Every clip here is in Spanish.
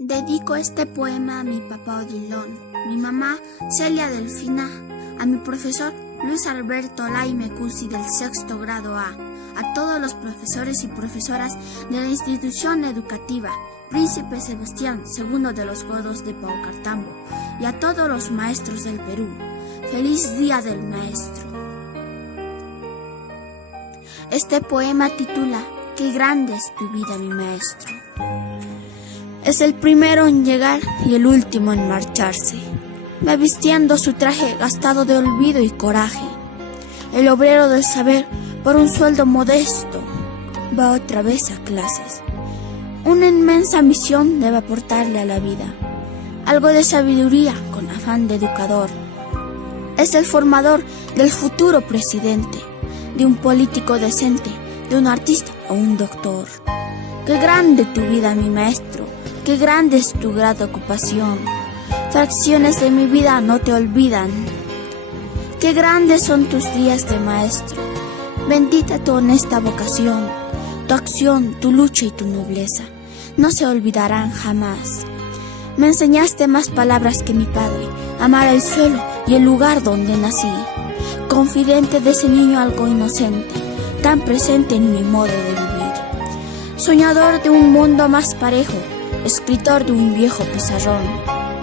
Dedico este poema a mi papá Odilon, mi mamá Celia Delfina, a mi profesor Luis Alberto Laime Cusi del 6º grado A todos los profesores y profesoras de la institución educativa Príncipe Sebastián II de los Godos de Paucartambo y a todos los maestros del Perú. ¡Feliz Día del Maestro! Este poema titula «Qué grande es tu vida, mi maestro». Es el primero en llegar y el último en marcharse. Va vistiendo su traje gastado de olvido y coraje. El obrero del saber, por un sueldo modesto, va otra vez a clases. Una inmensa misión debe aportarle a la vida. Algo de sabiduría con afán de educador. Es el formador del futuro presidente, de un político decente, de un artista o un doctor. Qué grande tu vida, mi maestro. Qué grande es tu grata ocupación. Fracciones de mi vida no te olvidan. Qué grandes son tus días de maestro. Bendita tu honesta vocación. Tu acción, tu lucha y tu nobleza no se olvidarán jamás. Me enseñaste más palabras que mi padre. Amar el suelo y el lugar donde nací. Confidente de ese niño algo inocente, tan presente en mi modo de vivir. Soñador de un mundo más parejo. Escritor de un viejo pizarrón,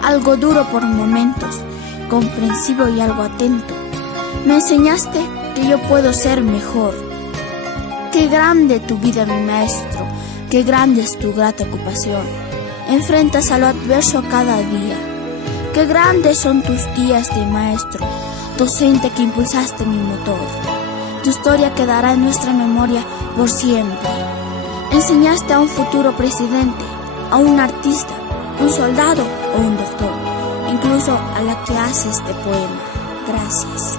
algo duro por momentos, comprensivo y algo atento. Me enseñaste que yo puedo ser mejor. Qué grande tu vida, mi maestro, qué grande es tu grata ocupación. Enfrentas a lo adverso cada día. Qué grandes son tus días de maestro, docente que impulsaste mi motor. Tu historia quedará en nuestra memoria por siempre. Enseñaste a un futuro presidente, a un artista, un soldado o un doctor, incluso a la que hace este poema. Gracias.